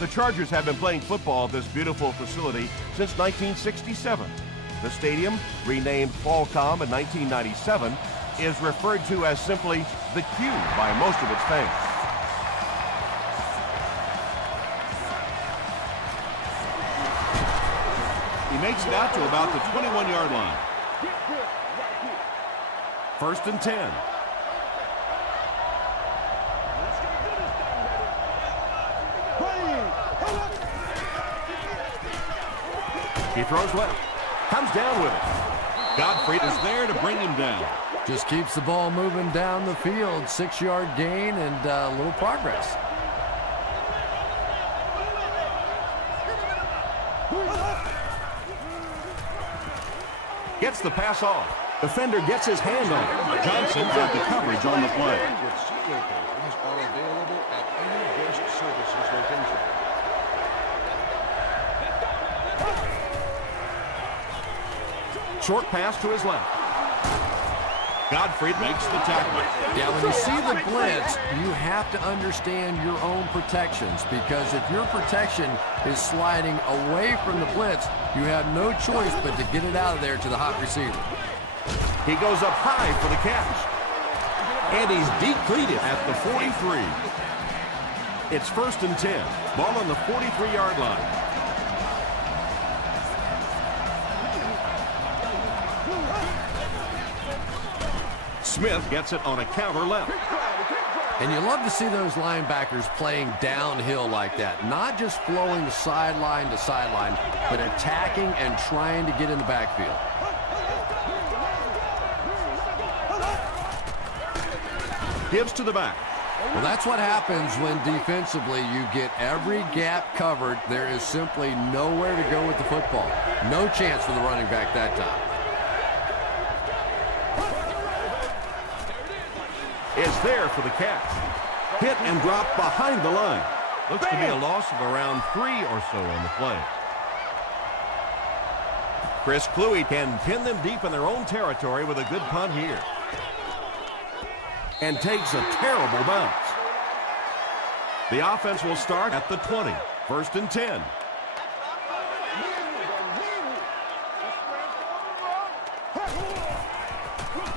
The Chargers have been playing football at this beautiful facility since 1967. The stadium, renamed Qualcomm in 1997, is referred to as simply the Q by most of its fans. He makes it out to about the 21-yard line. 1st and 10. He throws left. Comes down with it. Godfrey is there to bring him down. Just keeps the ball moving down the field. 6-yard gain and a little progress. Gets the pass off. Defender gets his hand on it. Johnson's got the coverage on the play. Are available at any guest services location. Short pass to his left. Godfrey makes the tackle. Yeah, when you see the blitz, you have to understand your own protections, because if your protection is sliding away from the blitz, you have no choice but to get it out of there to the hot receiver. He goes up high for the catch. And he's depleted at the 43. It's 1st and 10. Ball on the 43-yard line. Smith gets it on a counter left. And you love to see those linebackers playing downhill like that, not just flowing sideline to sideline, but attacking and trying to get in the backfield. Gives to the back. Well, that's what happens when defensively you get every gap covered. There is simply nowhere to go with the football. No chance for the running back that time. Is there for the catch. Hit and drop behind the line. Looks to be a loss of around 3 or so on the play. Chris Kluwe can pin them deep in their own territory with a good punt here. And takes a terrible bounce. The offense will start at the 20. 1st and 10.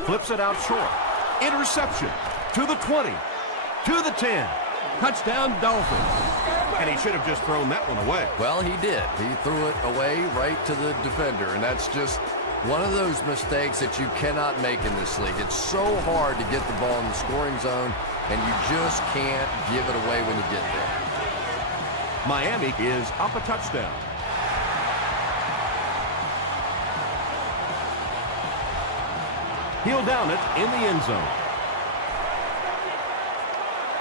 Flips it out short. Interception. To the 20. To the 10. Touchdown, Dolphins. And he should have just thrown that one away. Well, he did. He threw it away right to the defender, and that's just one of those mistakes that you cannot make in this league. It's so hard to get the ball in the scoring zone, and you just can't give it away when you get there. Miami is up a touchdown. He'll down it in the end zone.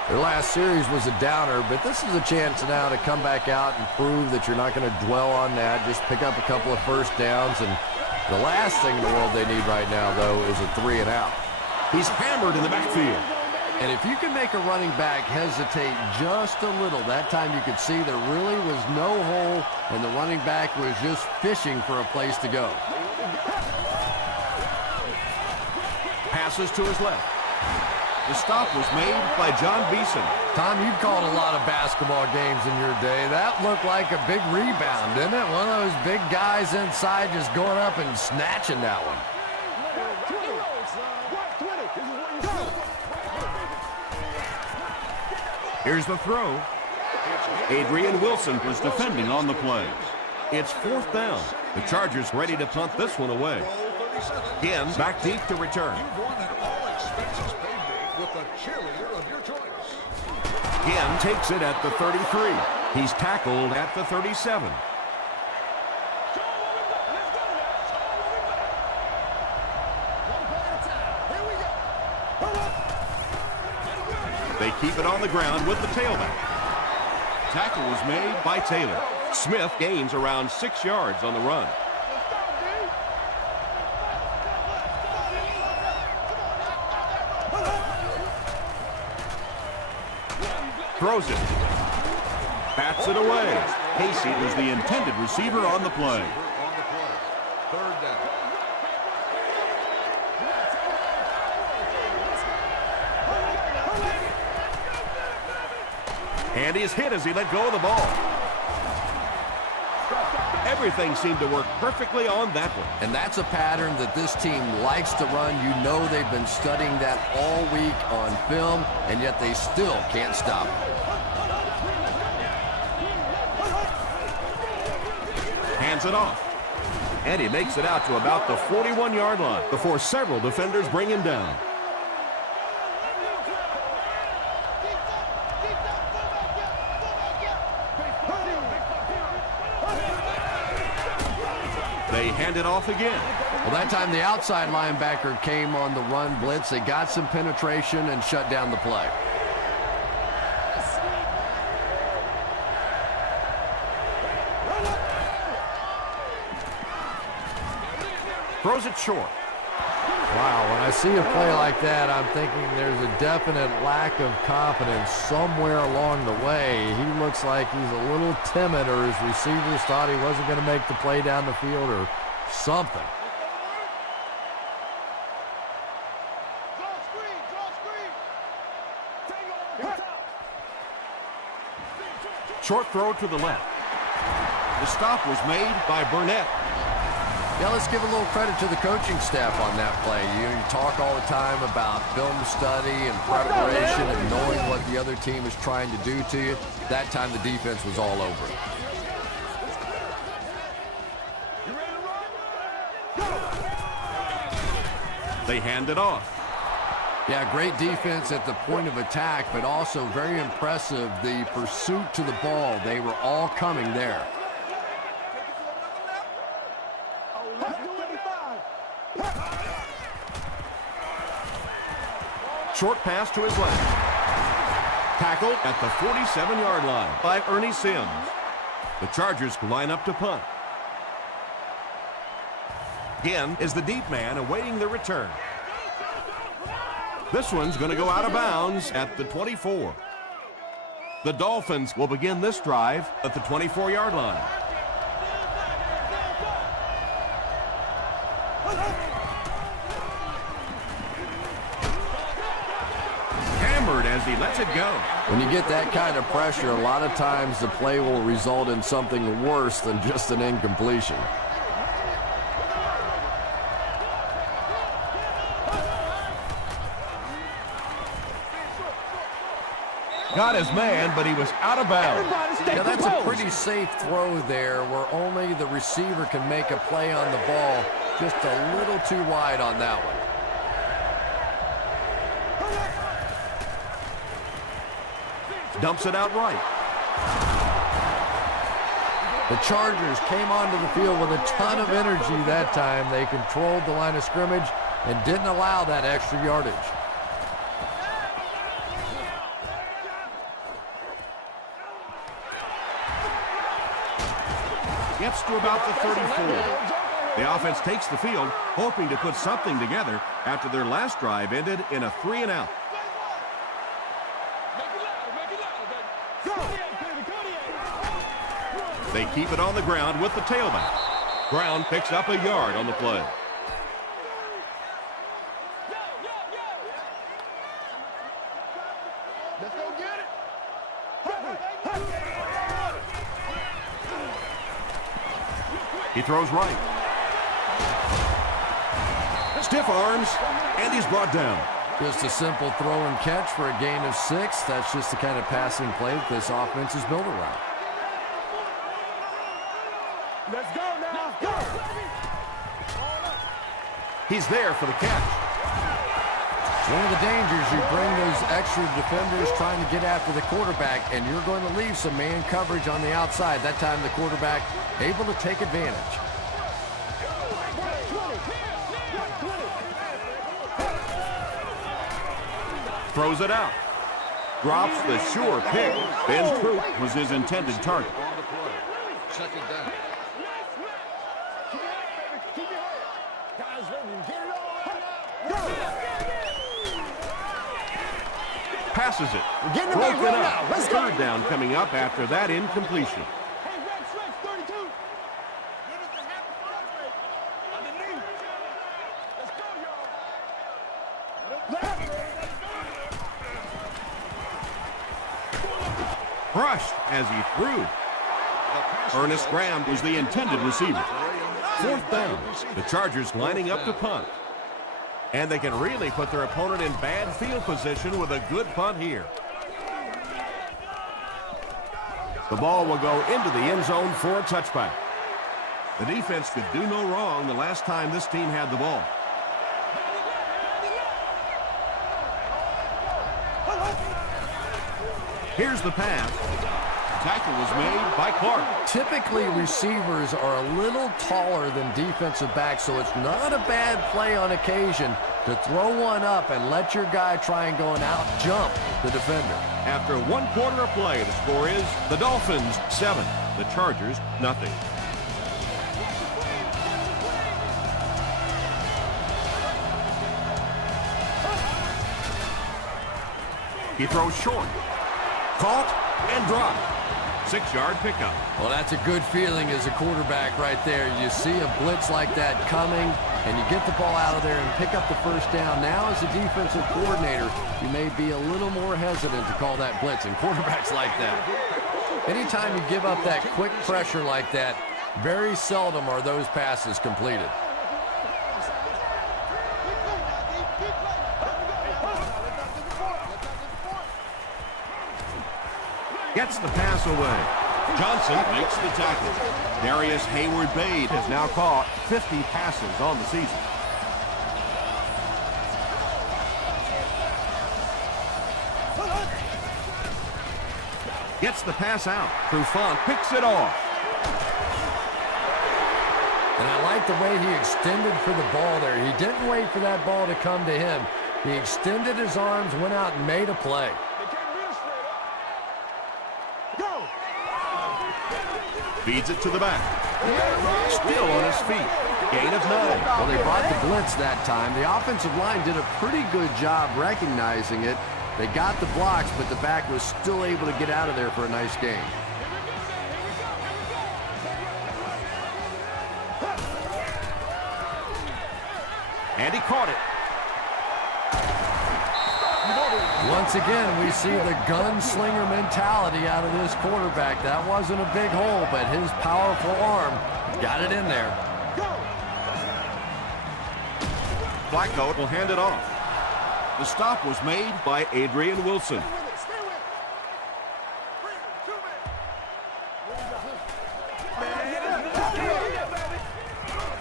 Their last series was a downer, but this is a chance now to come back out and prove that you're not going to dwell on that. Just pick up a couple of first downs, and the last thing in the world they need right now, though, is a 3 and out. He's hammered in the backfield. And if you can make a running back hesitate just a little, that time you could see there really was no hole, and the running back was just fishing for a place to go. Passes to his left. The stop was made by John Beeson. Tom, you've called a lot of basketball games in your day. That looked like a big rebound, didn't it? One of those big guys inside just going up and snatching that one. Here's the throw. Adrian Wilson was defending on the play. It's 4th down. The Chargers ready to punt this one away. Again, back deep to return. With a cheerleader of your choice. Again, takes it at the 33. He's tackled at the 37. They keep it on the ground with the tailback. Tackle was made by Taylor. Smith gains around 6 yards on the run. Throws it. Bats it away. Casey was the intended receiver on the play. 3rd down. And he's hit as he let go of the ball. Everything seemed to work perfectly on that one. And that's a pattern that this team likes to run. You know they've been studying that all week on film, and yet they still can't stop it. Hands it off. And he makes it out to about the 41-yard line before several defenders bring him down. They hand it off again. Well, that time the outside linebacker came on the run blitz. They got some penetration and shut down the play. Throws it short. Wow, when I see a play like that, I'm thinking there's a definite lack of confidence somewhere along the way. He looks like he's a little timid, or his receivers thought he wasn't going to make the play down the field or something. Short throw to the left. The stop was made by Burnett. Yeah, let's give a little credit to the coaching staff on that play. You talk all the time about film study and preparation and knowing what the other team is trying to do to you. That time the defense was all over it. They hand it off. Yeah, great defense at the point of attack, but also very impressive the pursuit to the ball. They were all coming there. Short pass to his left. Tackled at the 47-yard line by Ernie Sims. The Chargers line up to punt. Again is the deep man awaiting the return. This one's going to go out of bounds at the 24. The Dolphins will begin this drive at the 24-yard line. As he lets it go. When you get that kind of pressure, a lot of times the play will result in something worse than just an incompletion. Got his man, but he was out of bounds. Yeah, that's a pretty safe throw there where only the receiver can make a play on the ball. Just a little too wide on that one. Dumps it out right. The Chargers came onto the field with a ton of energy that time. They controlled the line of scrimmage and didn't allow that extra yardage. Gets to about the 34. The offense takes the field, hoping to put something together after their last drive ended in a 3-and-out. They keep it on the ground with the tailback. Brown picks up a yard on the play. Let's go get it. He throws right. Stiff arms, and he's brought down. Just a simple throw and catch for a gain of 6. That's just the kind of passing play that this offense is built around. Let's go now. Go. He's there for the catch. One of the dangers, you bring those extra defenders trying to get after the quarterback, and you're going to leave some man coverage on the outside. That time the quarterback able to take advantage. Throws it out. Drops the sure pick. Ben Troop was his intended target. On the play. Second down. Passes it. Broken up. Third down coming up after that incompletion. Crushed as he threw. Ernest Graham was the intended receiver. Fourth down. The Chargers lining up to punt. And they can really put their opponent in bad field position with a good punt here. The ball will go into the end zone for a touchback. The defense could do no wrong the last time this team had the ball. Here's the pass. Tackle was made by Clark. Typically, receivers are a little taller than defensive backs, so it's not a bad play on occasion to throw one up and let your guy try and go and out-jump the defender. After 1 quarter of play, the score is the Dolphins 7, the Chargers nothing. He throws short. Caught and dropped. 6-yard pickup. Well, that's a good feeling as a quarterback right there. You see a blitz like that coming, and you get the ball out of there and pick up the first down. Now, as a defensive coordinator, you may be a little more hesitant to call that blitz, and quarterbacks like that. Anytime you give up that quick pressure like that, very seldom are those passes completed. Gets the pass away. Johnson makes the tackle. Darius Hayward-Bade has now caught 50 passes on the season. Gets the pass out. Trufant picks it off. And I like the way he extended for the ball there. He didn't wait for that ball to come to him. He extended his arms, went out and made a play. Feeds it to the back. Still on his feet. Gain of 9. Well, they brought the blitz that time. The offensive line did a pretty good job recognizing it. They got the blocks, but the back was still able to get out of there for a nice gain. And he caught it. Once again, we see the gunslinger mentality out of this quarterback. That wasn't a big hole, but his powerful arm got it in there. Flacco will hand it off. The stop was made by Adrian Wilson.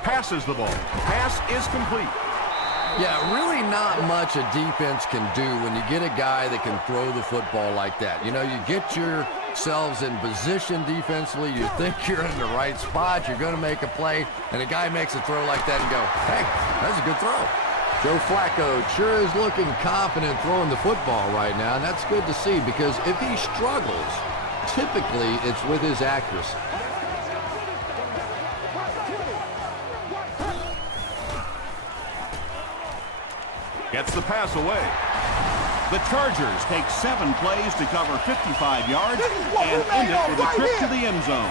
Passes the ball. Pass is complete. Yeah, really not much a defense can do when you get a guy that can throw the football like that. You know, you get yourselves in position defensively, you think you're in the right spot, you're going to make a play, and a guy makes a throw like that and go, hey, that's a good throw. Joe Flacco sure is looking confident throwing the football right now, and that's good to see because if he struggles, typically it's with his accuracy. Gets the pass away. The Chargers take 7 plays to cover 55 yards and end it with a trip to the end zone.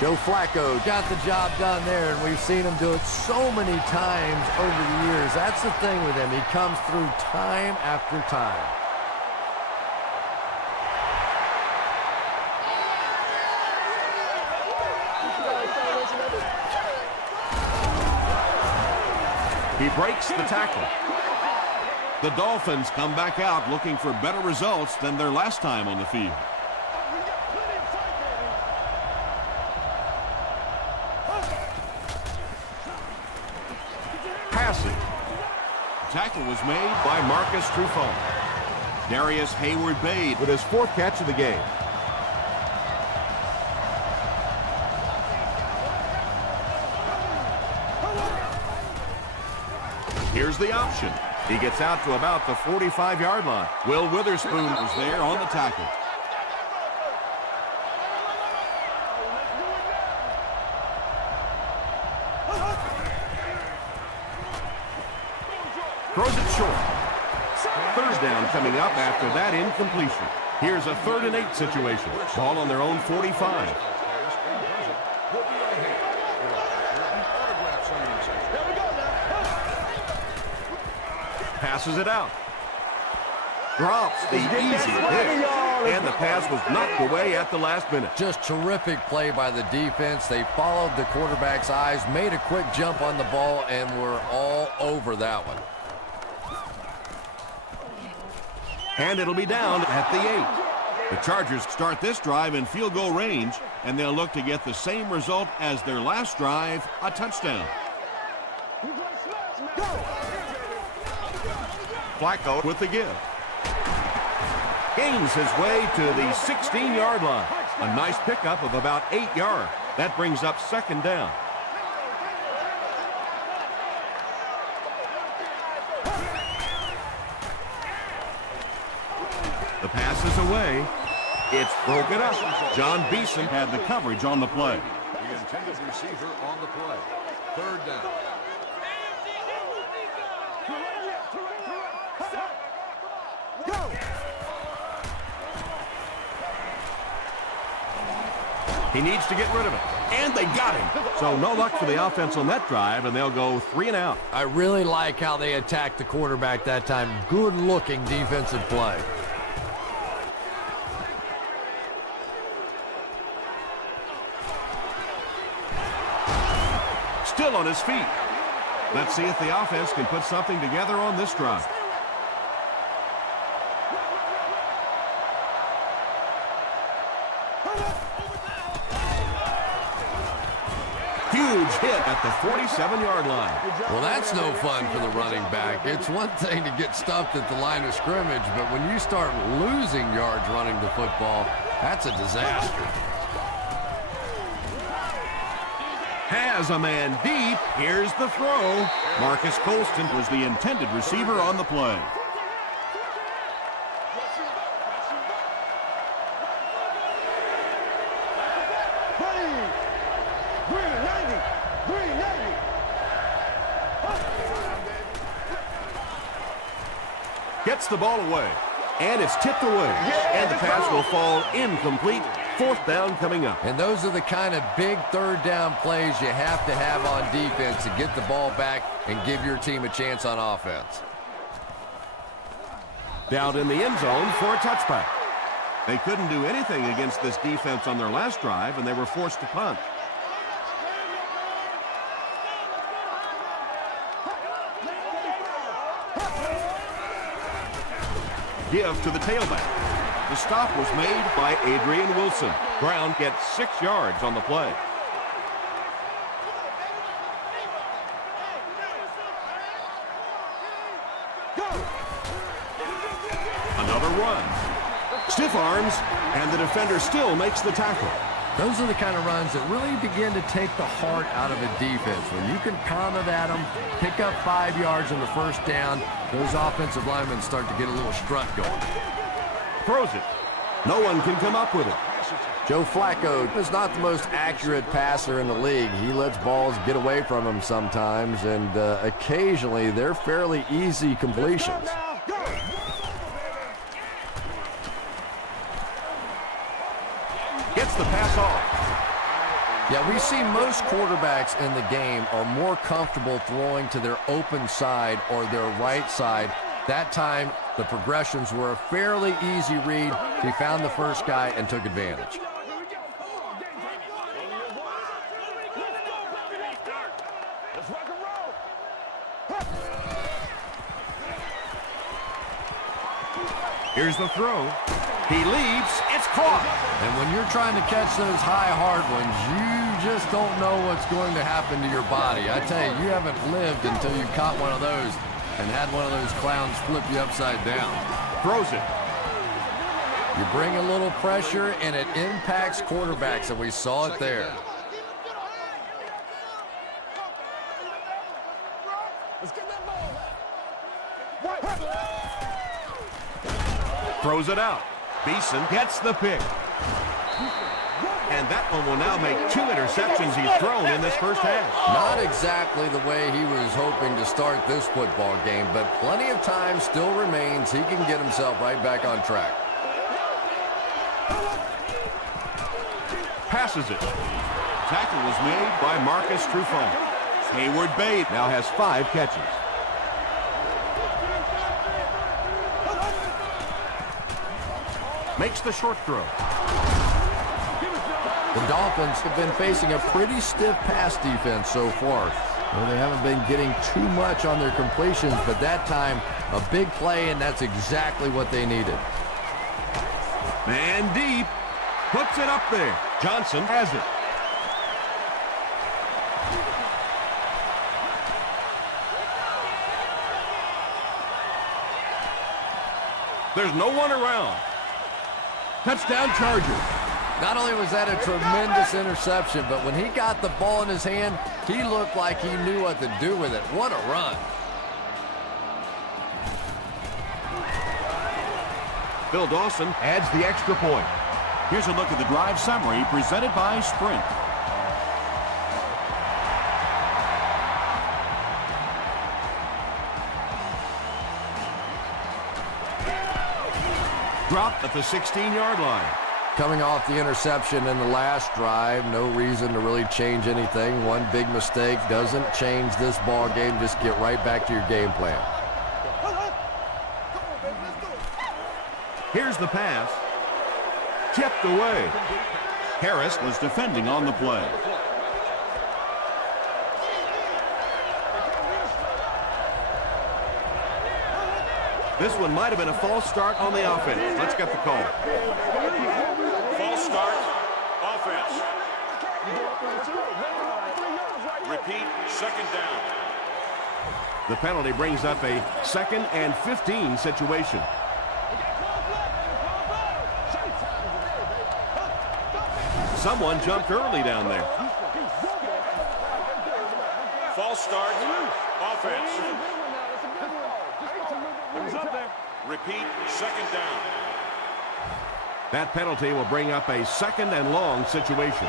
Joe Flacco got the job done there, and we've seen him do it so many times over the years. That's the thing with him. He comes through time after time. He breaks the tackle. The Dolphins come back out looking for better results than their last time on the field. Passing. Tackle was made by Marcus Trufant. Darius Hayward-Bade with his 4th catch of the game. Here's the option. He gets out to about the 45-yard line. Will Witherspoon was there on the tackle. Throws it short. 3rd down coming up after that incompletion. Here's a 3rd and 8 situation. Ball on their own 45. Passes it out. drops the easy pick. And the pass was knocked away at the last minute. Just terrific play by the defense. They followed the quarterback's eyes, made a quick jump on the ball, and were all over that one. And it'll be down at the 8. The Chargers start this drive in field goal range, and they'll look to get the same result as their last drive, a touchdown. Flacco with the give. Gains his way to the 16-yard line. A nice pickup of about 8 yards. That brings up second down. The pass is away. It's broken up. John Beeson had the coverage on the play. The intended receiver on the play. Third down. He needs to get rid of it. And they got him. So no luck for the offense on that drive, and they'll go 3 and out. I really like how they attacked the quarterback that time. Good-looking defensive play. Still on his feet. Let's see if the offense can put something together on this drive. Huge hit at the 47-yard line. Well, that's no fun for the running back. It's one thing to get stuffed at the line of scrimmage, but when you start losing yards running the football, that's a disaster. Has a man deep. Here's the throw. Marcus Colston was the intended receiver on the play. Gets the ball away, and it's tipped away, and the pass will fall incomplete. Fourth down coming up. And those are the kind of big third down plays you have to have on defense to get the ball back and give your team a chance on offense. Down in the end zone for a touchback. They couldn't do anything against this defense on their last drive, and they were forced to punt. Give to the tailback. The stop was made by Adrian Wilson. Brown gets 6 yards on the play. Another run. Stiff arms, and the defender still makes the tackle. Those are the kind of runs that really begin to take the heart out of a defense. When you can pound it at them, pick up 5 yards on the first down, those offensive linemen start to get a little strut going. Throws it. No one can come up with it. Joe Flacco is not the most accurate passer in the league. He lets balls get away from him sometimes, and occasionally they're fairly easy completions. Gets the pass off. Yeah, we see most quarterbacks in the game are more comfortable throwing to their open side or their right side. That time, the progressions were a fairly easy read. He found the first guy and took advantage. Here's the throw. He leaps. It's caught. And when you're trying to catch those high, hard ones, you just don't know what's going to happen to your body. I tell you, you haven't lived until you caught one of those and had one of those clowns flip you upside down. Throws it. You bring a little pressure, and it impacts quarterbacks, and we saw it there. Throws it out. Beeson gets the pick. And that one will now make 2 interceptions he's thrown in this first half. Not exactly the way he was hoping to start this football game, but plenty of time still remains. He can get himself right back on track. Passes it. Tackle was made by Marcus Trufant. Hayward Bay now has 5 catches. makes the short throw. The Dolphins have been facing a pretty stiff pass defense so far. Well, they haven't been getting too much on their completions, but that time, a big play, and that's exactly what they needed. Man deep. Puts it up there. Johnson has it. There's no one around. Touchdown Chargers. Not only was that a tremendous interception, but when he got the ball in his hand, he looked like he knew what to do with it. What a run. Bill Dawson adds the extra point. Here's a look at the drive summary presented by Sprint. Dropped at the 16-yard line. Coming off the interception in the last drive, no reason to really change anything. One big mistake doesn't change this ball game. Just get right back to your game plan. Here's the pass. Tipped away. Harris was defending on the play. This one might have been a false start on the offense. Let's get the call. False start, offense. Repeat, second down. The penalty brings up a 2nd and 15 situation. Someone jumped early down there. False start, offense. Repeat, second down. That penalty will bring up a 2nd and long situation.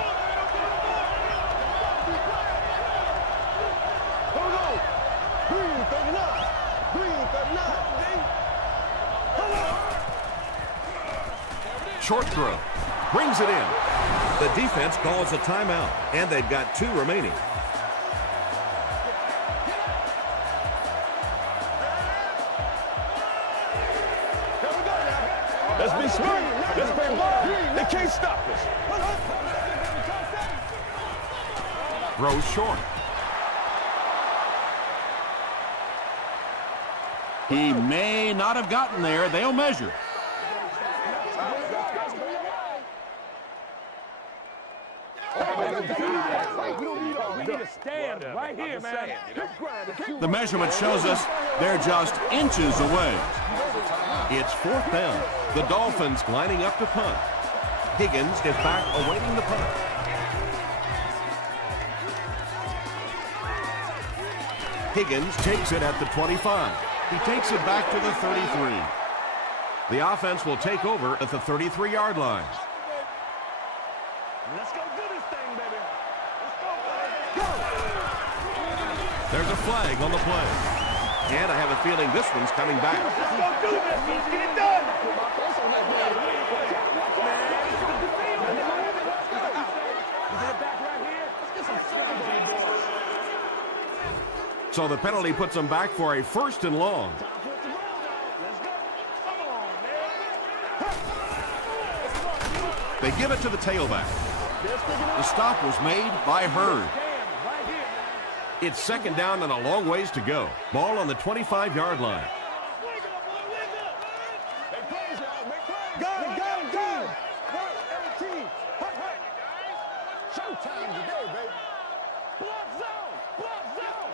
Short throw. Brings it in. The defense calls a timeout, and they've got 2 remaining. Let's be smart. Let's play ball. They can't stop us. Throws short. He may not have gotten there. They'll measure. The measurement shows us they're just inches away. It's 4th down. The Dolphins lining up to punt. Higgins is back awaiting the punt. Higgins takes it at the 25. He takes it back to the 33. The offense will take over at the 33-yard line. Let's go do this thing, baby. Let's go, There's a flag on the play. And I have a feeling this one's coming back. let's go do this. Let's get it done. So the penalty puts them back for a 1st and long. They give it to the tailback. The stop was made by Hurd. It's 2nd down and a long ways to go. Ball on the 25-yard line. Showtime today, baby. Block zone. Block zone.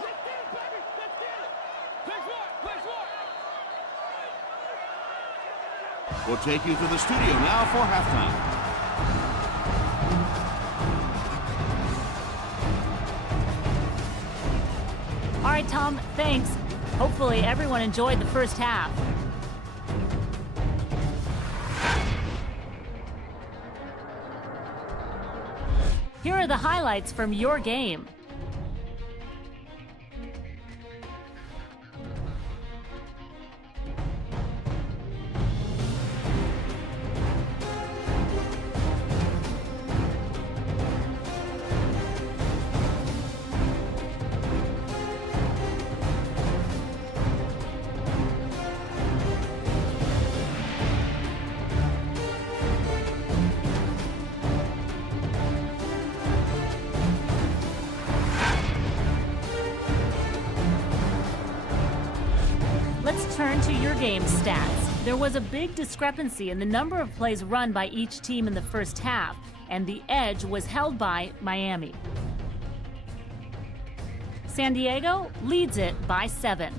Let's get it, baby. Let's get it. Place one. We'll take you to the studio now for halftime. All right, Tom, thanks. Hopefully everyone enjoyed the first half. Here are the highlights from your game. turn to your game stats. There was a big discrepancy in the number of plays run by each team in the first half, and the edge was held by Miami. San Diego leads it by 7.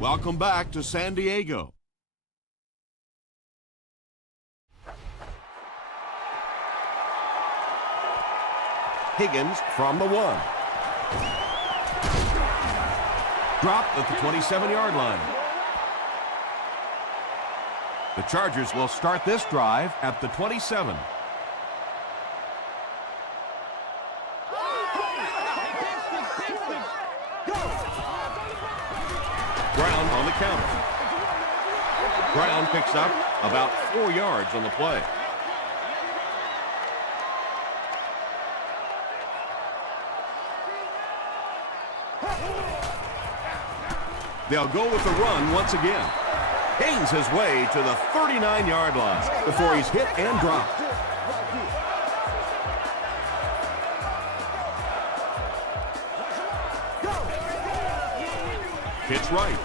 Welcome back to San Diego. Higgins from the 1. Dropped at the 27-yard line. The Chargers will start this drive at the 27. Brown on the counter. Brown picks up about 4 yards on the play. They'll go with the run once again. Gains his way to the 39-yard line before he's hit and dropped. Pitch right.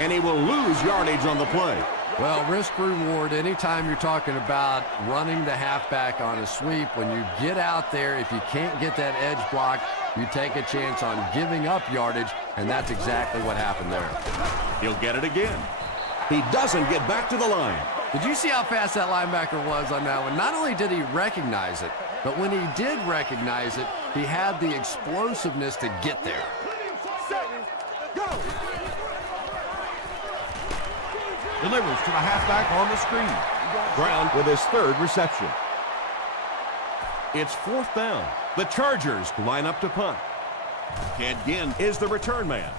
And he will lose yardage on the play. Well, risk reward, anytime you're talking about running the halfback on a sweep, when you get out there, if you can't get that edge block, you take a chance on giving up yardage, and that's exactly what happened there. He'll get it again. He doesn't get back to the line. Did you see how fast that linebacker was on that one? Not only did he recognize it, but when he did recognize it, he had the explosiveness to get there. Delivers to the halfback on the screen. Brown with his 3rd reception. It's 4th down. The Chargers line up to punt. Ted Ginn is the return man.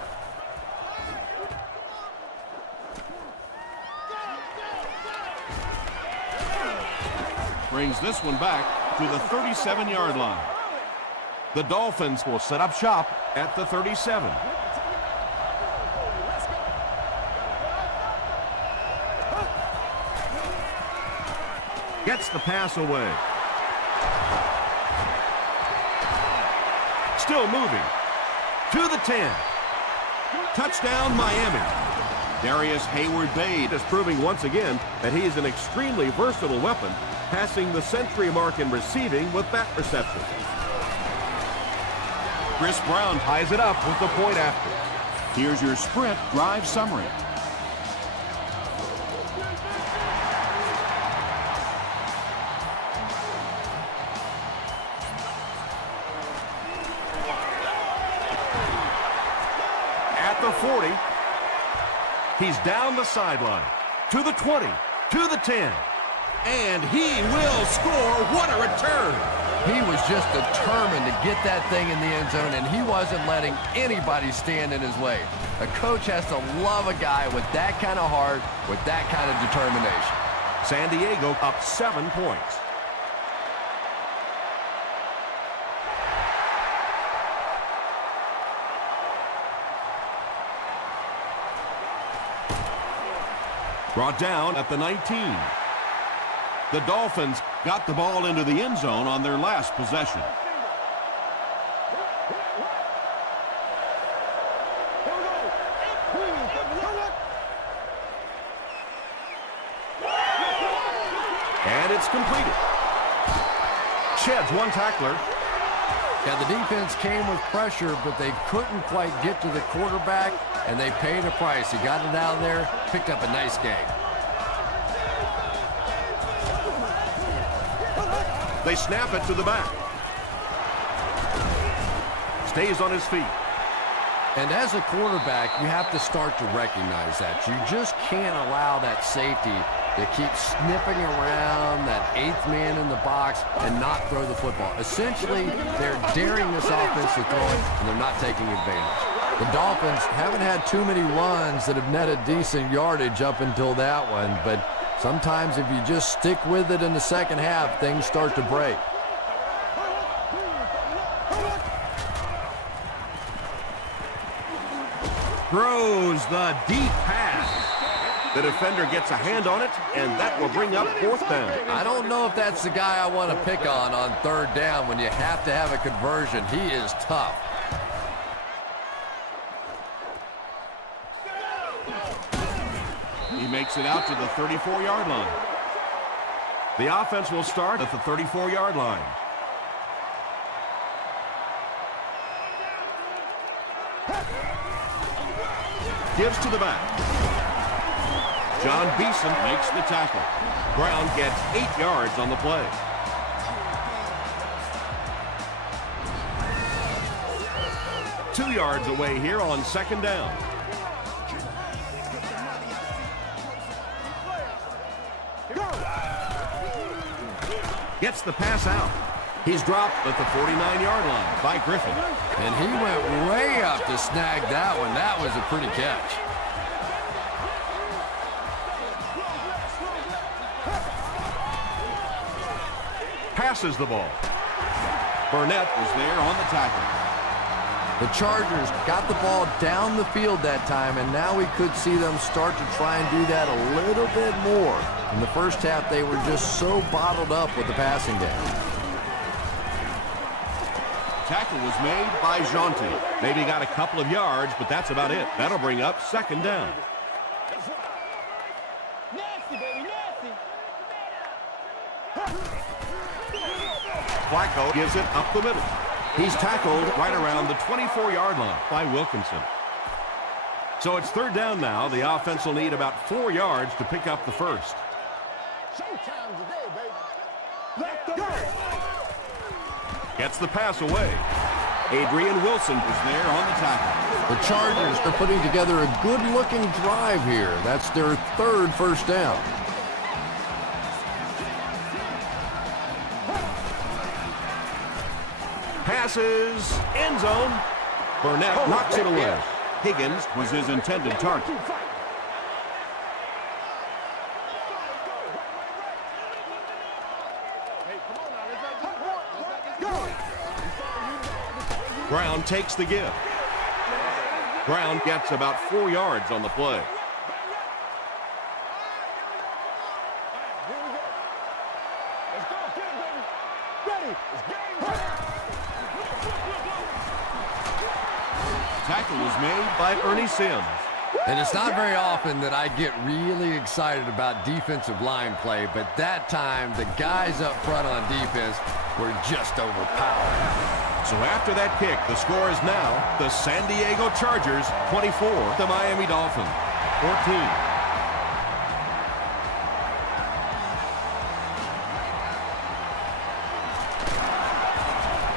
Brings this one back to the 37-yard line. The Dolphins will set up shop at the 37. Gets the pass away. Still moving. To the 10. Touchdown, Miami. Darius Hayward-Bade is proving once again that he is an extremely versatile weapon, passing the century mark in receiving with that reception. Chris Brown ties it up with the point after. Here's your sprint drive summary. At the 40, he's down the sideline, to the 20, to the 10, and he will score. What a return! He was just determined to get that thing in the end zone, and he wasn't letting anybody stand in his way. A coach has to love a guy with that kind of heart, with that kind of determination. San Diego up 7 points. Brought down at the 19. The Dolphins got the ball into the end zone on their last possession. And it's completed. Sheds one tackler. Yeah, the defense came with pressure, but they couldn't quite get to the quarterback, and they paid a price. He got it out of there, picked up a nice game. They snap it to the back. Stays on his feet. And as a quarterback, you have to start to recognize that. You just can't allow that safety to keep sniffing around that 8th man in the box and not throw the football. Essentially, they're daring this offense to throw it, and they're not taking advantage. The Dolphins haven't had too many runs that have netted decent yardage up until that one, but sometimes if you just stick with it in the second half, things start to break. Throws the deep pass. The defender gets a hand on it, and that will bring up fourth down. I don't know if that's the guy I want to pick on third down when you have to have a conversion. He is tough. He makes it out to the 34-yard line. The offense will start at the 34-yard line. Gives to the back. John Beeson Makes the tackle. Brown gets 8 yards on the play. Two yards away here on second down. Gets the pass out. He's dropped at the 49-yard line by Griffin. And he went way up to snag that one. That was a pretty catch. Passes the ball. Burnett Was there on the tackle. The Chargers got the ball down the field that time, and now we could see them start to try and do that a little bit more. In the first half, they were just so bottled up with the passing game. Tackle was made by Jonte. maybe got a couple of yards, but that's about it. That'll bring up second down. Nasty, baby, nasty. Flacco gives it up the middle. He's tackled right around the 24-yard line by Wilkinson. So it's third down now. The offense will need about 4 yards to pick up the first. Showtime today, baby. Let them go. Gets the pass away. Adrian Wilson Was there on the tackle. The Chargers are putting together a good-looking drive here. That's their third first down. passes, end zone. Burnett knocks it away. Higgins Was his intended target. Brown takes the give. Brown gets about 4 yards on the play. Tackle was made By Ernie Sims. And it's not very often that I get really excited about defensive line play, but that time the guys up front on defense were just overpowered. So after that kick, the score is now the San Diego Chargers 24, the Miami Dolphins 14.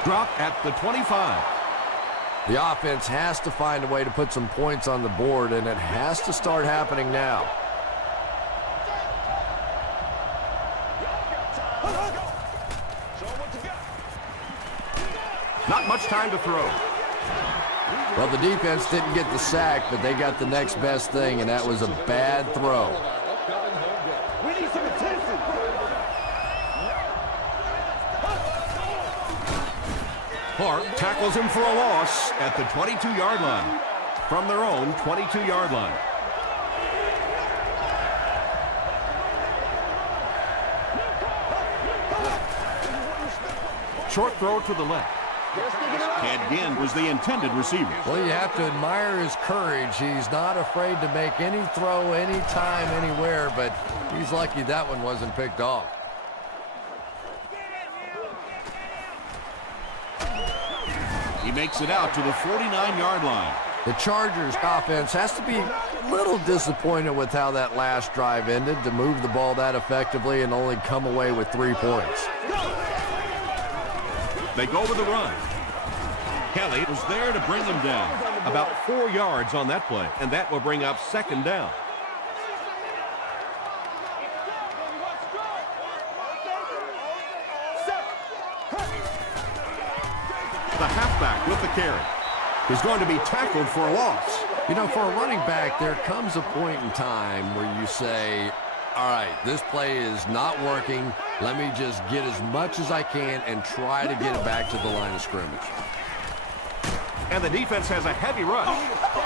Drop at the 25. The offense has to find a way to put some points on the board, and it has to start happening now. Not much time to throw. Well, the defense didn't get the sack, but they got the next best thing, and that was a bad throw. We need some attention. Clark tackles him for a loss at the 22-yard line. From their own 22-yard line. Short throw to the left. Ted Ginn was the intended receiver. Well, you have to admire his courage. He's not afraid to make any throw, anytime, anywhere, but he's lucky that one wasn't picked off. He makes it out to the 49-yard line. The Chargers offense has to be a little disappointed with how that last drive ended, to move the ball that effectively and only come away with 3 points. They go with the run. Kelly Was there to bring him down. about 4 yards on that play, and that will bring up second down. The halfback with the carry is going to be tackled for a loss. You know, for a running back, there comes a point in time where you say, all right, this play is not working. Let me just get as much as I can and try to get it back to the line of scrimmage. And the defense has a heavy rush.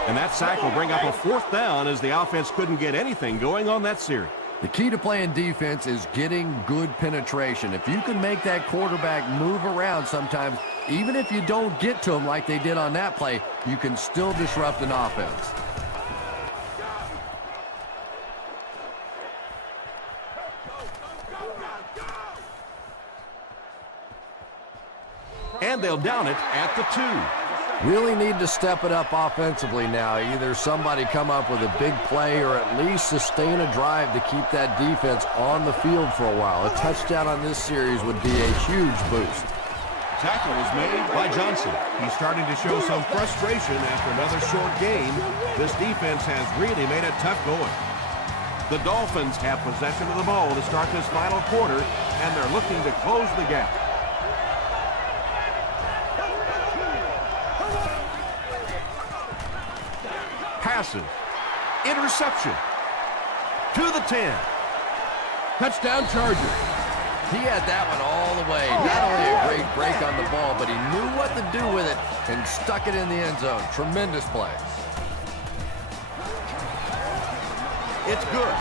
And that sack will bring up a 4th down as the offense couldn't get anything going on that series. The key to playing defense is getting good penetration. If you can make that quarterback move around sometimes, even if you don't get to him like they did on that play, you can still disrupt an offense. And they'll down it at the 2. Really need to step it up offensively now. Either somebody come up with a big play or at least sustain a drive to keep that defense on the field for a while. A touchdown on this series would be a huge boost. Tackle was made by Johnson. He's starting to show some frustration after another short game. This defense has really made it tough going. The Dolphins have possession of the ball to start this final quarter, and they're looking to close the gap. Passes. Interception. To the 10. Touchdown Chargers. He had that one all the way. Not only a great break on the ball, but he knew what to do with it and stuck it in the end zone. Tremendous play. It's good.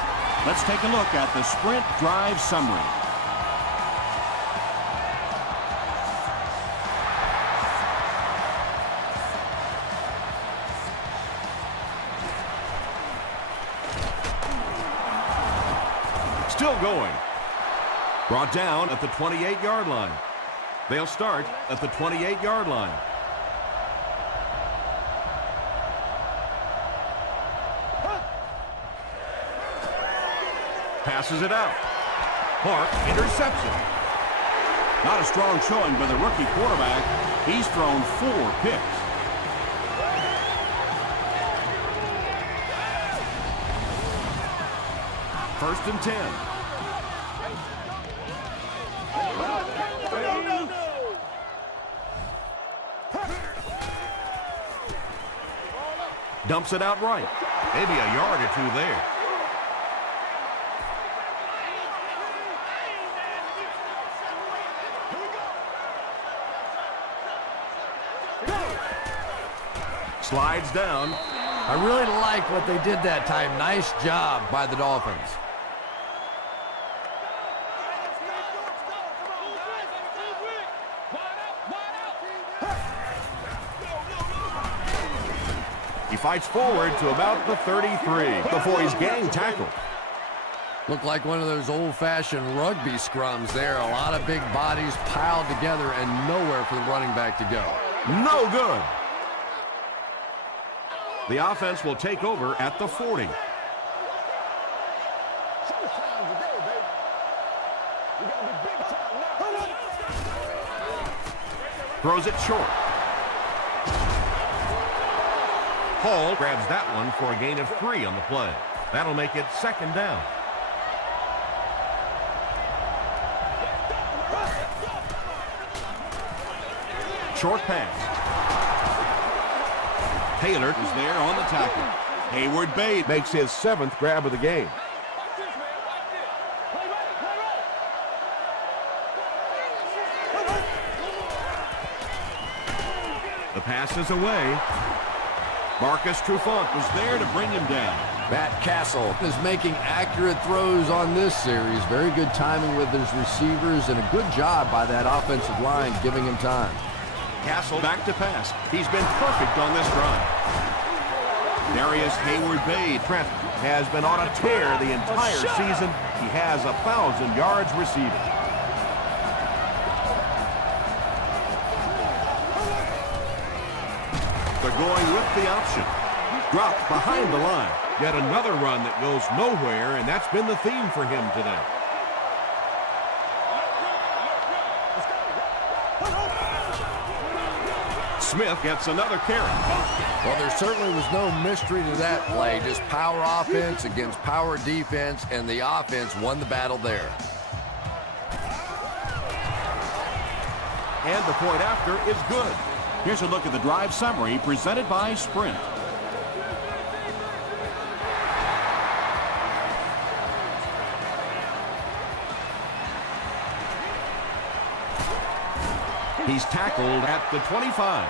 Let's take a look at the sprint drive summary. Still going. Brought down at the 28-yard line. They'll start at the 28-yard line. Passes it out. Clark interception. Not a strong showing by the rookie quarterback. He's thrown 4 picks. First and 10. Dumps it out right. Maybe a yard or 2 there. Slides down. I really like what they did that time. Nice job by the Dolphins. He fights forward to about the 33 before he's gang tackled. Looked like one of those old-fashioned rugby scrums there. A lot of big bodies piled together and nowhere for the running back to go. No good. The offense will take over at the 40. Throws it short. Hall grabs that one for a gain of 3 on the play. That'll make it 2nd down. Short pass. Taylor is there on the tackle. Hayward Bate makes his 7th grab of the game. The pass is away. Marcus Trufant was there to bring him down. Matt Castle is making accurate throws on this series. Very good timing with his receivers and a good job by that offensive line giving him time. Castle back to pass. He's been perfect on this drive. Darius Hayward-Bay Trent has been on a tear the entire season. He has 1,000 yards receiving. They're going with the option. Dropped behind the line. Yet another run that goes nowhere, and that's been the theme for him today. Smith gets another carry. Well, there certainly was no mystery to that play. Just power offense against power defense, and the offense won the battle there. And the point after is good. Here's a look at the drive summary presented by Sprint. He's tackled at the 25.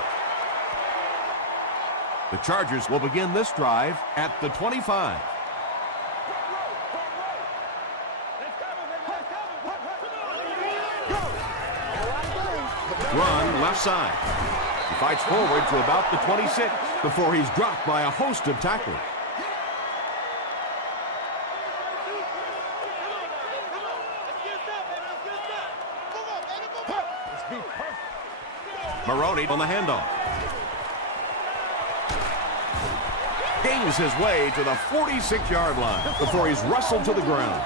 The Chargers will begin this drive at the 25. Run left side. He fights forward to about the 26 before he's dropped by a host of tacklers. Maroney on the handoff. Gains his way to the 46-yard line before he's wrestled to the ground.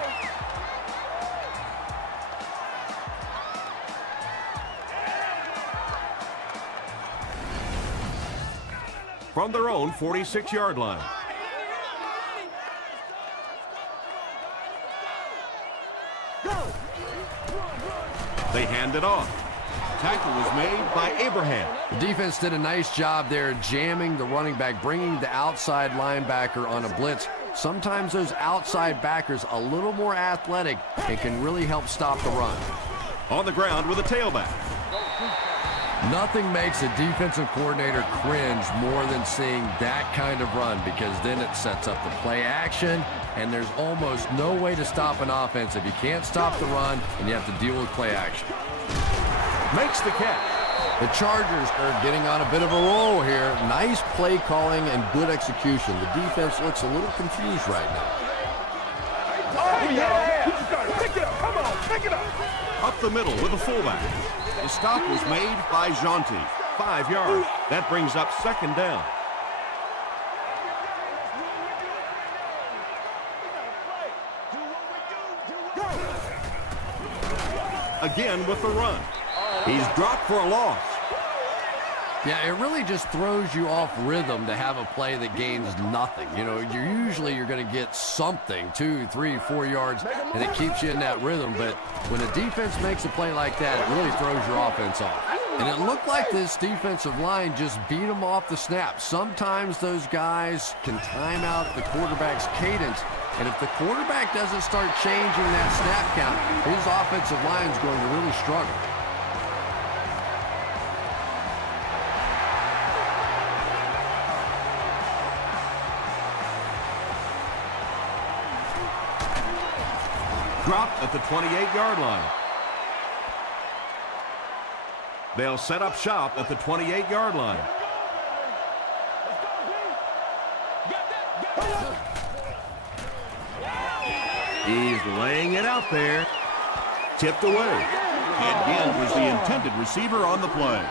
From their own 46-yard line. They hand it off. Tackle was made by Abraham. The defense did a nice job there jamming the running back, bringing the outside linebacker on a blitz. Sometimes those outside backers a little more athletic and can really help stop the run. On the ground with a tailback. Nothing makes a defensive coordinator cringe more than seeing that kind of run, because then it sets up the play action, and there's almost no way to stop an offense if you can't stop the run and you have to deal with play action. Makes the catch. The Chargers are getting on a bit of a roll here. Nice play calling and good execution. The defense looks a little confused right now. Oh, yeah! Pick it up! Come on! Pick it up! Up the middle with a fullback. The stop was made by Jonty. 5 yards. That brings up second down. Again with the run. He's dropped for a loss. Yeah, it really just throws you off rhythm to have a play that gains nothing. You know, you're going to get something, 2, 3, 4 yards, and it keeps you in that rhythm. But when a defense makes a play like that, it really throws your offense off. And it looked like this defensive line just beat them off the snap. Sometimes those guys can time out the quarterback's cadence, and if the quarterback doesn't start changing that snap count, his offensive line is going to really struggle. Dropped at the 28-yard line. They'll set up shop at the 28-yard line. He's laying it out there. Tipped away. And Ginn was the intended receiver on the play.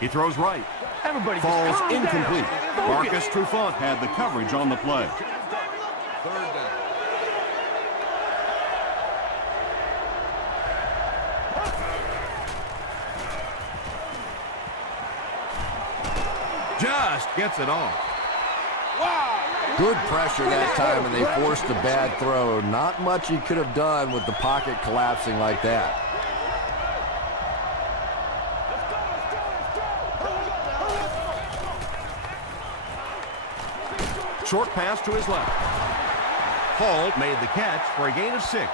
He throws right. Everybody Falls calm down. incomplete. Focus. Marcus Trufant had the coverage on the play. Third down. Just gets it off. Good pressure that time, and they forced a bad throw. Not much he could have done with the pocket collapsing like that. Short pass to his left. Hall made the catch for a gain of 6.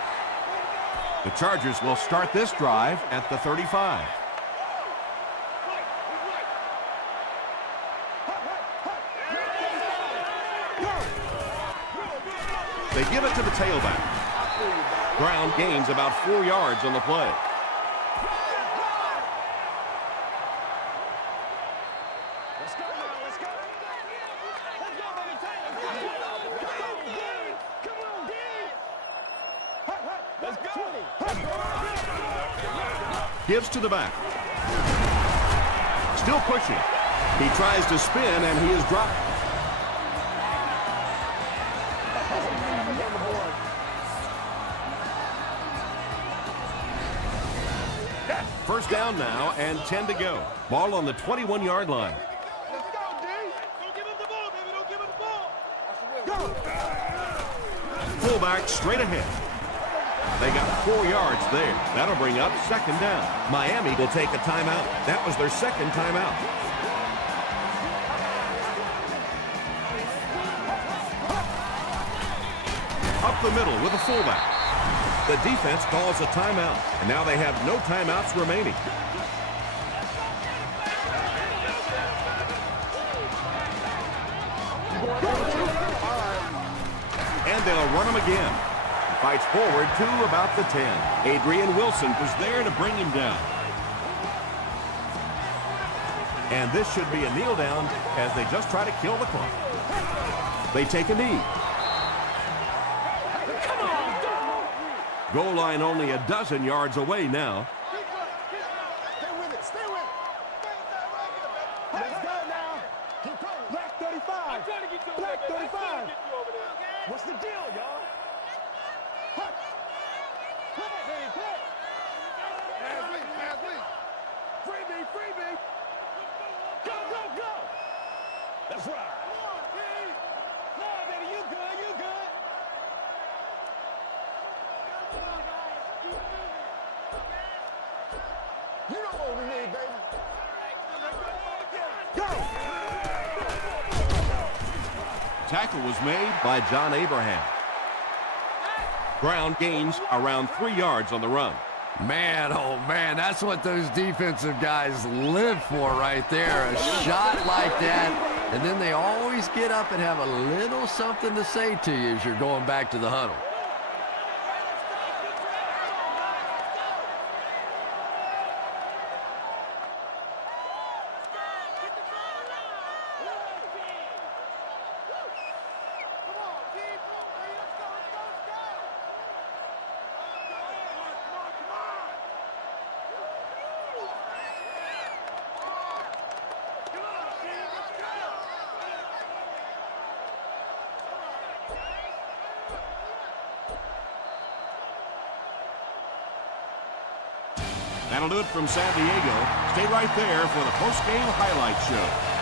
The Chargers will start this drive at the 35. They give it to the tailback. Brown gains about 4 yards on the play. Gives to the back. Still pushing. He tries to spin, and he is dropped. First down now, and 10 to go. Ball on the 21-yard line. Fullback straight ahead. They got 4 yards there. That'll bring up second down. Miami will take a timeout. That was their second timeout. Up the middle with a fullback. The defense calls a timeout, and now they have no timeouts remaining. And they'll run him again. He fights forward to about the 10. Adrian Wilson was there to bring him down. And this should be a kneel down as they just try to kill the clock. They take a knee. Goal line only a dozen yards away now. Stay with it. Stay with it. Let's go now. Keep going. Black 35. Black 35. What's the deal, y'all? Hut. Play, baby, play. Pass me. Freebie, freebie. Go, go, go. That's right. Come on, baby. You good, you good. You know what we need, baby. Go! Tackle was made. By John Abraham. Ground gains around 3 yards on the run. Man, oh man, that's what those defensive guys live for right there. A shot like that, and then they always get up and have a little something to say to you as you're going back to the huddle. That'll do it from San Diego. Stay right there for the post-game highlight show.